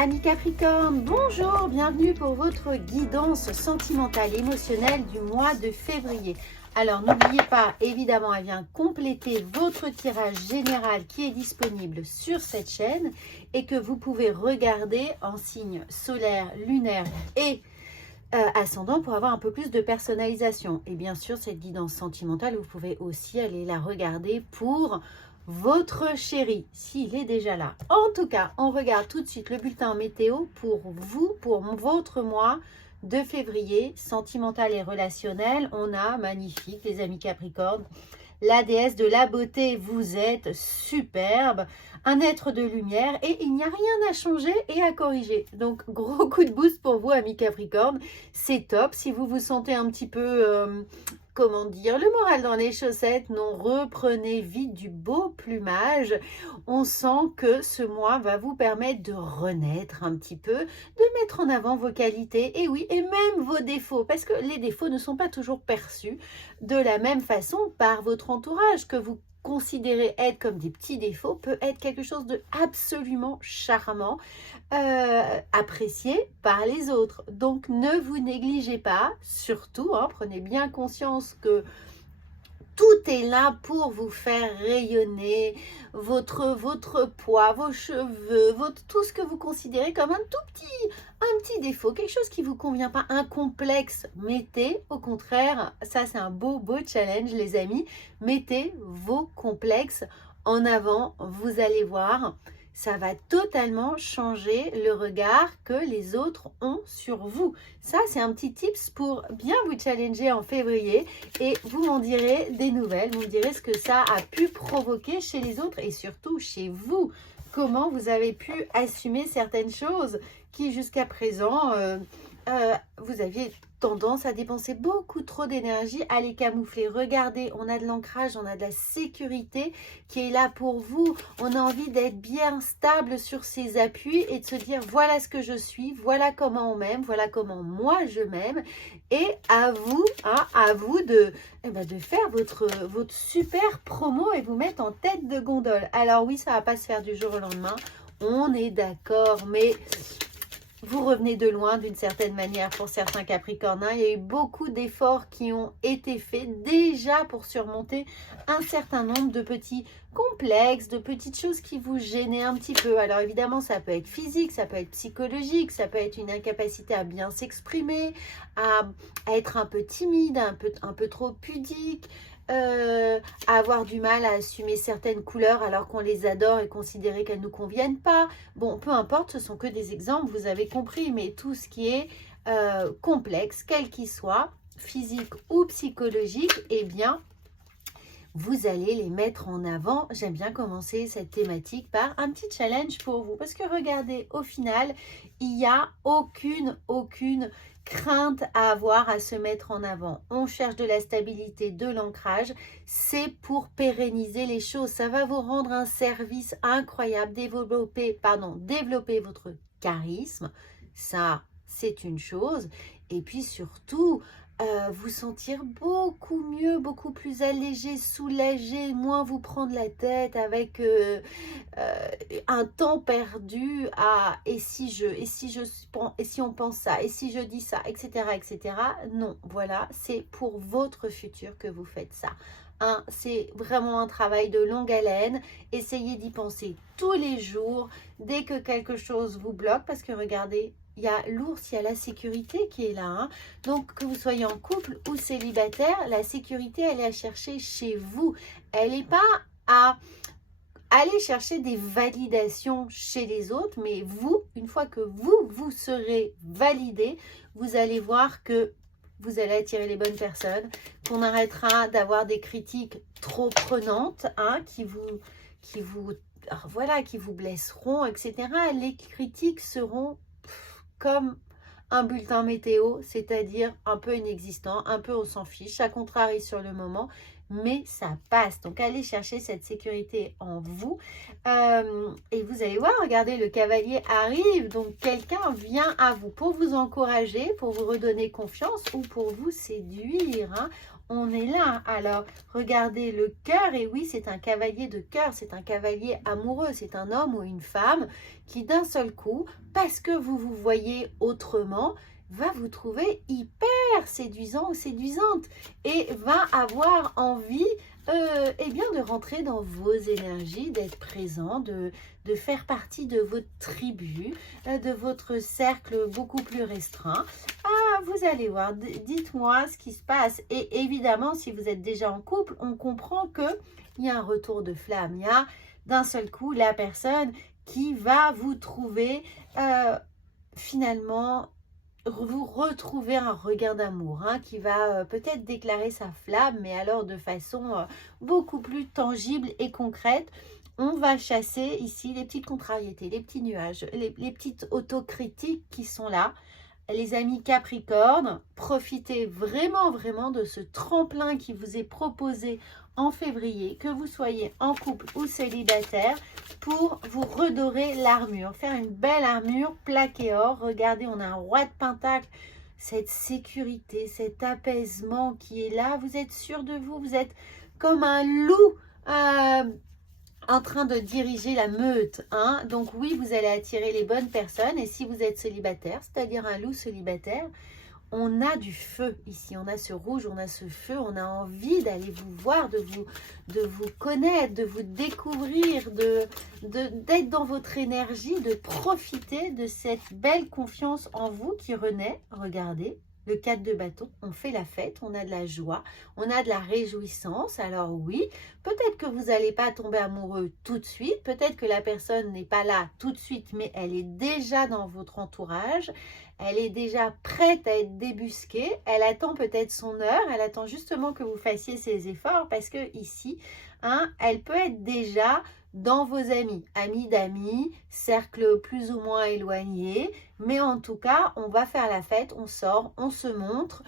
Amis Capricorne, bonjour, bienvenue pour votre guidance sentimentale et émotionnelle du mois de février. Alors n'oubliez pas, évidemment, elle vient compléter votre tirage général qui est disponible sur cette chaîne et que vous pouvez regarder en signe solaire, lunaire et ascendant pour avoir un peu plus de personnalisation. Et bien sûr, cette guidance sentimentale, vous pouvez aussi aller la regarder pour votre chéri, s'il est déjà là. En tout cas, on regarde tout de suite le bulletin météo pour vous, pour votre mois de février, sentimental et relationnel. On a, magnifique les amis Capricorne, la déesse de la beauté, vous êtes superbe, un être de lumière et il n'y a rien à changer et à corriger. Donc, gros coup de boost pour vous, amis Capricorne, c'est top. Si vous vous sentez un petit peu... comment dire, le moral dans les chaussettes, non, reprenez vite du beau plumage. On sent que ce mois va vous permettre de renaître un petit peu, de mettre en avant vos qualités, et oui, et même vos défauts, parce que les défauts ne sont pas toujours perçus de la même façon par votre entourage. Que vous considérez être comme des petits défauts peut être quelque chose de absolument charmant, apprécié par les autres. Donc ne vous négligez pas, surtout, prenez bien conscience que tout est là pour vous faire rayonner, votre poids, vos cheveux, tout ce que vous considérez comme un petit défaut, quelque chose qui ne vous convient pas, un complexe. Mettez, au contraire, ça c'est un beau challenge les amis, mettez vos complexes en avant, vous allez voir, ça va totalement changer le regard que les autres ont sur vous. Ça, c'est un petit tips pour bien vous challenger en février et vous m'en direz des nouvelles. Vous me direz ce que ça a pu provoquer chez les autres et surtout chez vous. Comment vous avez pu assumer certaines choses qui jusqu'à présent, vous aviez tendance à dépenser beaucoup trop d'énergie, à les camoufler. Regardez, on a de l'ancrage, on a de la sécurité qui est là pour vous. On a envie d'être bien stable sur ses appuis et de se dire voilà ce que je suis, voilà comment on m'aime, voilà comment moi je m'aime. Et à vous de faire votre super promo et vous mettre en tête de gondole. Alors oui, ça ne va pas se faire du jour au lendemain, on est d'accord, mais... vous revenez de loin d'une certaine manière pour certains Capricornes. Il y a eu beaucoup d'efforts qui ont été faits déjà pour surmonter un certain nombre de petits complexes, de petites choses qui vous gênaient un petit peu. Alors évidemment, ça peut être physique, ça peut être psychologique, ça peut être une incapacité à bien s'exprimer, à être un peu timide, un peu trop pudique, avoir du mal à assumer certaines couleurs alors qu'on les adore et considérer qu'elles ne nous conviennent pas. Bon, peu importe, ce sont que des exemples, vous avez compris, mais tout ce qui est complexe, quel qu'il soit, physique ou psychologique, eh bien, vous allez les mettre en avant. J'aime bien commencer cette thématique par un petit challenge pour vous. Parce que regardez, au final, il n'y a aucune crainte à avoir à se mettre en avant. On cherche de la stabilité, de l'ancrage. C'est pour pérenniser les choses. Ça va vous rendre un service incroyable. Développer votre charisme. Ça, c'est une chose. Et puis surtout... vous sentir beaucoup mieux, beaucoup plus allégé, soulagé, moins vous prendre la tête avec un temps perdu à et si on pense ça, et si je dis ça, etc., etc. Non, voilà, c'est pour votre futur que vous faites ça. C'est vraiment un travail de longue haleine. Essayez d'y penser tous les jours, dès que quelque chose vous bloque, parce que regardez, il y a l'ours, il y a la sécurité qui est là. Donc, que vous soyez en couple ou célibataire, la sécurité, elle est à chercher chez vous. Elle n'est pas à aller chercher des validations chez les autres, mais vous, une fois que vous serez validé, vous allez voir que vous allez attirer les bonnes personnes, qu'on arrêtera d'avoir des critiques trop prenantes, qui vous blesseront, etc. Les critiques seront comme un bulletin météo, c'est-à-dire un peu inexistant, un peu on s'en fiche, ça contrarie sur le moment, mais ça passe. Donc allez chercher cette sécurité en vous et vous allez voir, regardez, le cavalier arrive, donc quelqu'un vient à vous pour vous encourager, pour vous redonner confiance ou pour vous séduire. on est là. Alors, regardez le cœur, et oui, c'est un cavalier de cœur, c'est un cavalier amoureux, c'est un homme ou une femme qui d'un seul coup, parce que vous vous voyez autrement, va vous trouver hyper séduisant ou séduisante et va avoir envie eh bien, de rentrer dans vos énergies, d'être présent, de faire partie de votre tribu, de votre cercle beaucoup plus restreint. Ah, vous allez voir, dites-moi ce qui se passe. Et évidemment, si vous êtes déjà en couple, on comprend qu'il y a un retour de flamme. Il y a d'un seul coup la personne qui va vous trouver finalement vous retrouver un regain d'amour qui va peut-être déclarer sa flamme, mais alors de façon beaucoup plus tangible et concrète. On va chasser ici les petites contrariétés, les petits nuages, les petites autocritiques qui sont là. Les amis Capricorne, profitez vraiment, vraiment de ce tremplin qui vous est proposé en février, que vous soyez en couple ou célibataire, pour vous redorer l'armure, faire une belle armure plaquée or. Regardez, on a un roi de pentacle, cette sécurité, cet apaisement qui est là. Vous êtes sûr de vous, vous êtes comme un loup en train de diriger la meute. Donc oui, vous allez attirer les bonnes personnes. Et si vous êtes célibataire, c'est-à-dire un loup célibataire, on a du feu ici, on a ce rouge, on a ce feu, on a envie d'aller vous voir, de vous connaître, de vous découvrir, d'être dans votre énergie, de profiter de cette belle confiance en vous qui renaît. Regardez, le 4 de bâton, on fait la fête, on a de la joie, on a de la réjouissance. Alors oui, peut-être que vous n'allez pas tomber amoureux tout de suite, peut-être que la personne n'est pas là tout de suite, mais elle est déjà dans votre entourage. Elle est déjà prête à être débusquée. Elle attend peut-être son heure. Elle attend justement que vous fassiez ces efforts parce que ici, elle peut être déjà dans vos amis, amis d'amis, cercle plus ou moins éloigné. Mais en tout cas, on va faire la fête, on sort, on se montre.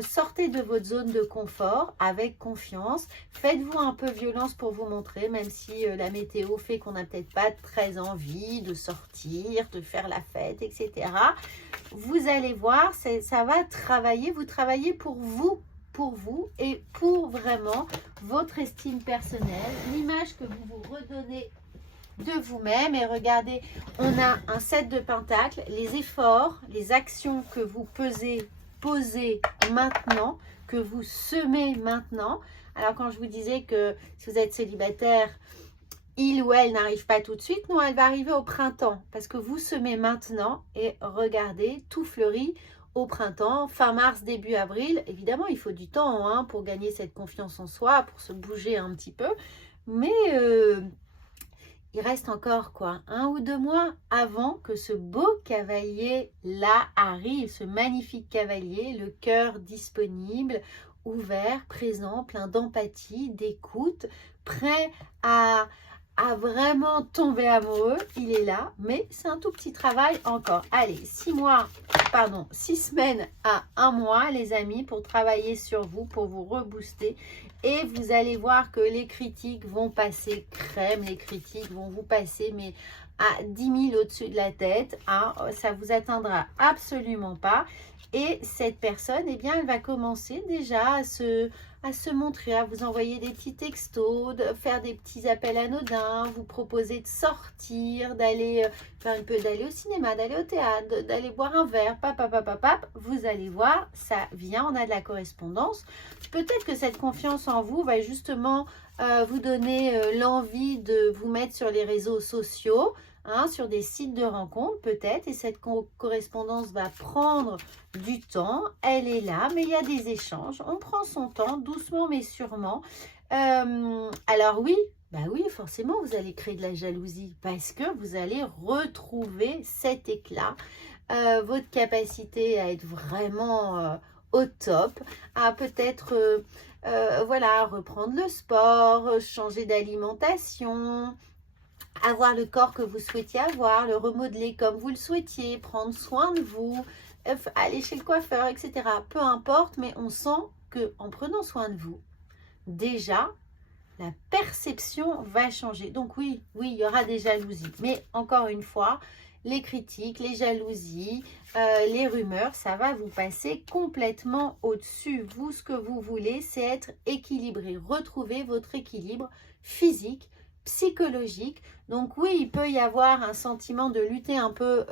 Sortez de votre zone de confort avec confiance. Faites-vous un peu violence pour vous montrer, même si la météo fait qu'on n'a peut-être pas très envie de sortir, de faire la fête, etc. Vous allez voir, ça va travailler. Vous travaillez pour vous et pour vraiment votre estime personnelle, l'image que vous vous redonnez de vous-même. Et regardez, on a un 7 de pentacles, les efforts, les actions que vous posez maintenant, que vous semez maintenant. Alors quand je vous disais que si vous êtes célibataire, il ou elle n'arrive pas tout de suite, non, elle va arriver au printemps parce que vous semez maintenant et regardez, tout fleurit au printemps, fin mars, début avril. Évidemment, il faut du temps pour gagner cette confiance en soi, pour se bouger un petit peu, mais il reste encore quoi, 1 ou 2 mois avant que ce beau cavalier-là arrive, ce magnifique cavalier, le cœur disponible, ouvert, présent, plein d'empathie, d'écoute, prêt à vraiment tomber amoureux. Il est là, mais c'est un tout petit travail encore. Allez, 6 semaines à 1 mois, les amis, pour travailler sur vous, pour vous rebooster. Et vous allez voir que les critiques vont passer crème, les critiques vont vous passer, mais à 10 000 au-dessus de la tête. Ça vous atteindra absolument pas. Et cette personne, eh bien, elle va commencer déjà à se montrer, à vous envoyer des petits textos, de faire des petits appels anodins, vous proposer de sortir, d'aller d'aller au cinéma, d'aller au théâtre, d'aller boire un verre, vous allez voir, ça vient, on a de la correspondance. Peut-être que cette confiance en vous va justement vous donner l'envie de vous mettre sur les réseaux sociaux, sur des sites de rencontres peut-être, et cette correspondance va prendre du temps, elle est là, mais il y a des échanges, on prend son temps, doucement mais sûrement. Alors oui, forcément vous allez créer de la jalousie parce que vous allez retrouver cet éclat, votre capacité à être vraiment au top, à peut-être reprendre le sport, changer d'alimentation, avoir le corps que vous souhaitiez avoir, le remodeler comme vous le souhaitiez, prendre soin de vous, aller chez le coiffeur, etc. Peu importe, mais on sent qu'en prenant soin de vous, déjà, la perception va changer. Donc oui, il y aura des jalousies. Mais encore une fois, les critiques, les jalousies, les rumeurs, ça va vous passer complètement au-dessus. Vous, ce que vous voulez, c'est être équilibré, retrouver votre équilibre physique, psychologique. Donc oui, il peut y avoir un sentiment de lutter un peu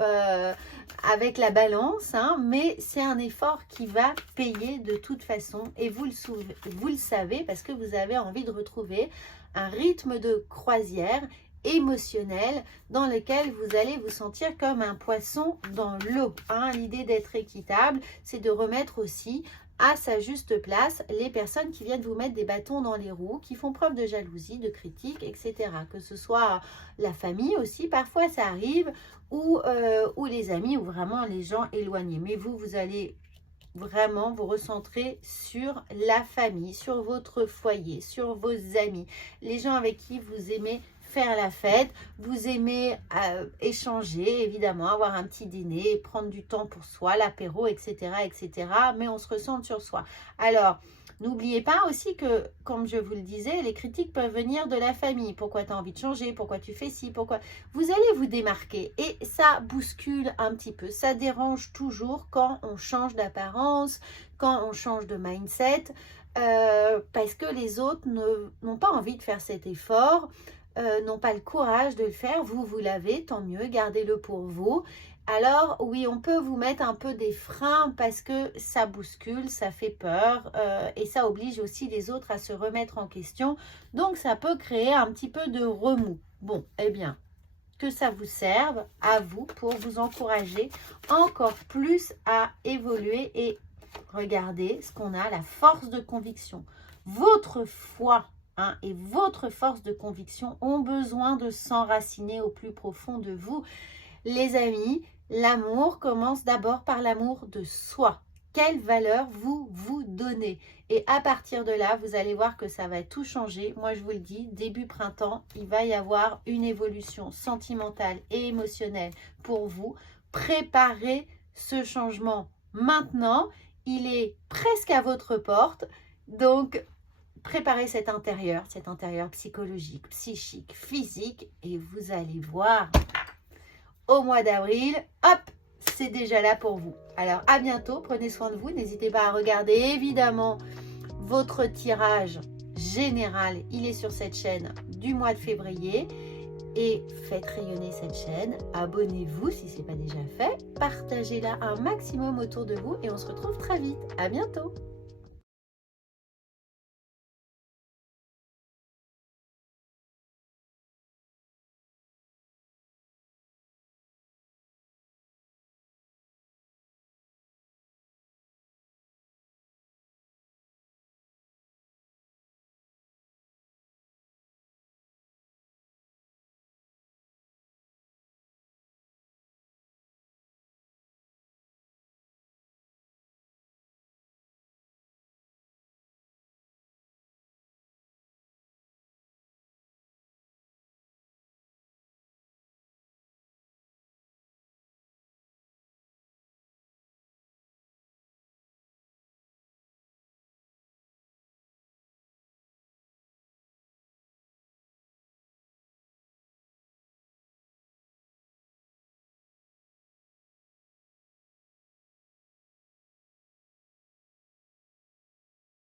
avec la balance, hein, mais c'est un effort qui va payer de toute façon et vous le savez parce que vous avez envie de retrouver un rythme de croisière émotionnel dans lequel vous allez vous sentir comme un poisson dans l'eau. Hein. L'idée d'être équitable, c'est de remettre aussi à sa juste place les personnes qui viennent vous mettre des bâtons dans les roues, qui font preuve de jalousie, de critique, etc. Que ce soit la famille aussi, parfois ça arrive, ou les amis, ou vraiment les gens éloignés. Mais vous allez vraiment vous recentrer sur la famille, sur votre foyer, sur vos amis, les gens avec qui vous aimez faire la fête, vous aimez échanger, évidemment, avoir un petit dîner, prendre du temps pour soi, l'apéro, etc., etc. Mais on se recentre sur soi. Alors, n'oubliez pas aussi que, comme je vous le disais, les critiques peuvent venir de la famille. Pourquoi tu as envie de changer? Pourquoi tu fais ci? Pourquoi? Vous allez vous démarquer et ça bouscule un petit peu. Ça dérange toujours quand on change d'apparence, quand on change de mindset, parce que les autres n'ont pas envie de faire cet effort. N'ont pas le courage de le faire, vous l'avez, tant mieux, gardez-le pour vous. Alors oui, on peut vous mettre un peu des freins parce que ça bouscule, ça fait peur et ça oblige aussi les autres à se remettre en question. Donc ça peut créer un petit peu de remous. Bon, eh bien, que ça vous serve à vous pour vous encourager encore plus à évoluer et regardez ce qu'on a, la force de conviction. Votre foi et votre force de conviction ont besoin de s'enraciner au plus profond de vous. Les amis, l'amour commence d'abord par l'amour de soi. Quelle valeur vous vous donnez? Et à partir de là, vous allez voir que ça va tout changer. Moi, je vous le dis, début printemps, il va y avoir une évolution sentimentale et émotionnelle pour vous. Préparez ce changement maintenant. Il est presque à votre porte. Donc, préparez cet intérieur psychologique, psychique, physique et vous allez voir au mois d'avril, hop, c'est déjà là pour vous. Alors à bientôt, prenez soin de vous, n'hésitez pas à regarder évidemment votre tirage général, il est sur cette chaîne du mois de février et faites rayonner cette chaîne, abonnez-vous si ce n'est pas déjà fait, partagez-la un maximum autour de vous et on se retrouve très vite, à bientôt.